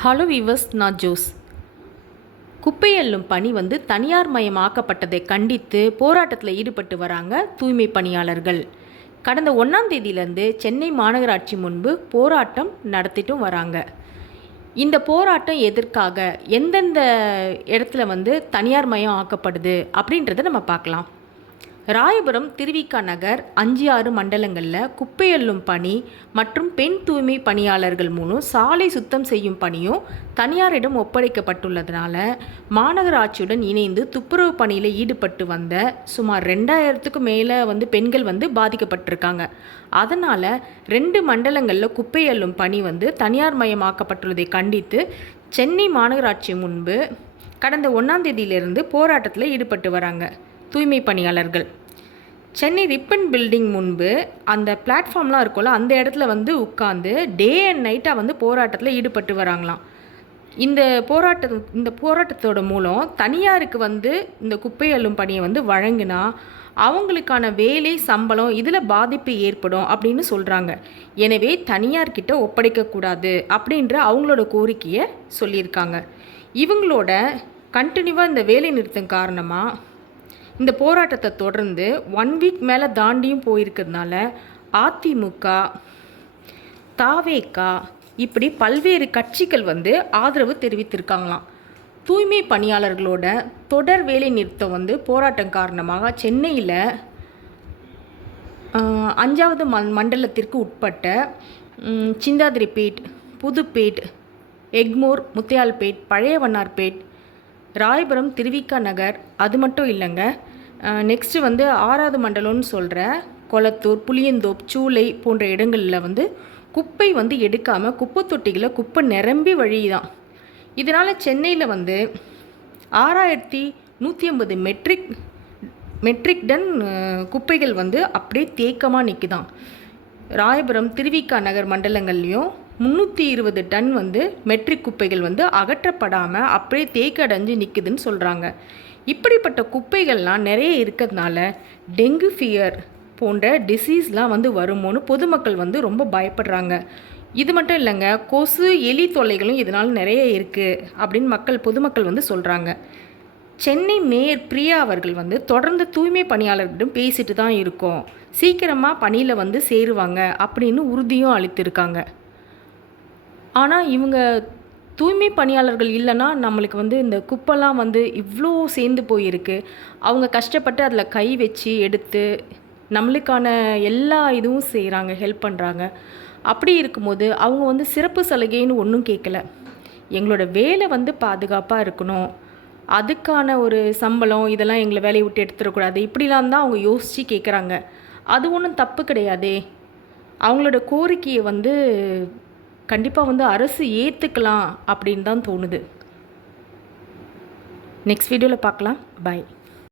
Hello viewers, நான் Jose. குப்பை அள்ளும் பணி தனியார் மயமாக்கப்பட்டதை கண்டித்து போராட்டத்தில் ஈடுபட்டு வராங்க தூய்மை பணியாளர்கள். கடந்த 1ஆம் தேதியிலேருந்து சென்னை மாநகராட்சி முன்பு போராட்டம் நடத்திட்டும் வராங்க. இந்த போராட்டம் எதற்காக, எந்தெந்த இடத்துல தனியார் மயம் ஆக்கப்படுது அப்படின்றத நம்ம பார்க்கலாம். ராயபுரம், திருவிக நகர் 5-6 மண்டலங்களில் குப்பை அள்ளும் பணி மற்றும் பெண் தூய்மை பணியாளர்கள் மூலம் சாலை சுத்தம் செய்யும் பணியும் தனியாரிடம் ஒப்படைக்கப்பட்டுள்ளதுனால மாநகராட்சியுடன் இணைந்து துப்புரவு பணியில் ஈடுபட்டு வந்த சுமார் 2000க்கும் மேலே பெண்கள் பாதிக்கப்பட்டிருக்காங்க. அதனால் 2 மண்டலங்களில் குப்பை அள்ளும் பணி தனியார் மயமாக்கப்பட்டுள்ளதை கண்டித்து சென்னை மாநகராட்சி முன்பு கடந்த 1ஆம் தேதியிலிருந்து போராட்டத்தில் ஈடுபட்டு வராங்க தூய்மை பணியாளர்கள். சென்னை ரிப்பன் பில்டிங் முன்பு அந்த பிளாட்ஃபார்ம்லாம் இருக்கும்ல, அந்த இடத்துல உட்காந்து டே அண்ட் நைட்டாக போராட்டத்தில் ஈடுபட்டு வராங்களாம். இந்த போராட்டத்தோட மூலம் தனியாருக்கு இந்த குப்பை அள்ளும் பணியை வழங்கினா அவங்களுக்கான வேலை, சம்பளம் இதில் பாதிப்பு ஏற்படும் அப்படின்னு சொல்கிறாங்க. எனவே தனியார்கிட்ட ஒப்படைக்கக்கூடாது அப்படின்ற அவங்களோட கோரிக்கையை சொல்லியிருக்காங்க. இவங்களோட கண்டினியூவாக இந்த வேலை நிறுத்தம் காரணமாக இந்த போராட்டத்தை தொடர்ந்து 1 வீக் மேலே தாண்டியும் போயிருக்கிறதுனால அதிமுக, தாவேகா இப்படி பல்வேறு கட்சிகள் ஆதரவு தெரிவித்திருக்காங்களாம். தூய்மை பணியாளர்களோட தொடர் வேலை நிறுத்தம் போராட்டம் காரணமாக சென்னையில் 5வது மண்டலத்திற்கு உட்பட்ட சிந்தாதிரிப்பேட், புதுப்பேட், எக்மோர், முத்தியால்பேட், பழைய வண்ணார்பேட், ராயபுரம், திருவிக நகர், அது மட்டும் இல்லைங்க, நெக்ஸ்ட்டு 6வது மண்டலம்னு சொல்கிற கொளத்தூர், புளியந்தோப், சூளை போன்ற இடங்களில் குப்பை எடுக்காமல் குப்பை தொட்டிகளை குப்பை நிரம்பி வழிதான். இதனால் சென்னையில் 6150 மெட்ரிக் டன் குப்பைகள் அப்படியே தேக்கமாக நிற்குதான். ராயபுரம், திருவிக நகர் மண்டலங்கள்லேயும் 320 டன் மெட்ரிக் குப்பைகள் அகற்றப்படாமல் அப்படியே தேக்கடைஞ்சு நிற்குதுன்னு சொல்கிறாங்க. இப்படிப்பட்ட குப்பைகள்லாம் நிறைய இருக்கிறதுனால டெங்கு ஃபீவர் போன்ற டிசீஸ்லாம் வருமோன்னு பொதுமக்கள் ரொம்ப பயப்படுறாங்க. இது மட்டும் இல்லைங்க, கொசு, எலி தொல்லைகளும் இதனால் நிறைய இருக்குது அப்படின்னு பொதுமக்கள் சொல்கிறாங்க. சென்னை மேயர் பிரியா அவர்கள் தொடர்ந்து தூய்மை பணியாளர்களிடம் பேசிட்டு தான் இருக்கோம், சீக்கிரமாக பணியில் சேருவாங்க அப்படின்னு உறுதியும் அளித்திருக்காங்க. ஆனால் இவங்க தூய்மை பணியாளர்கள் இல்லைன்னா நம்மளுக்கு இந்த குப்பைலாம் இவ்வளோ சேர்ந்து போயிருக்கு. அவங்க கஷ்டப்பட்டு அதில் கை வச்சு எடுத்து நம்மளுக்கான எல்லா இதுவும் செய்கிறாங்க, ஹெல்ப் பண்ணுறாங்க. அப்படி இருக்கும்போது அவங்க சிறப்பு சலுகைன்னு ஒன்றும் கேட்கல. எங்களோட வேலை பாதுகாப்பாக இருக்கணும், அதுக்கான ஒரு சம்பளம் இதெல்லாம் எங்களை வேலையை விட்டு எடுத்துடக்கூடாது, இப்படிலாம் தான் அவங்க யோசித்து கேட்குறாங்க. அது ஒன்றும் தப்பு கிடையாதே. அவங்களோட கோரிக்கையை கண்டிப்பாக அரசு ஏற்றுக்கலாம் அப்படின்னு தான் தோணுது. நெக்ஸ்ட் வீடியோவில் பார்க்கலாம். பாய்.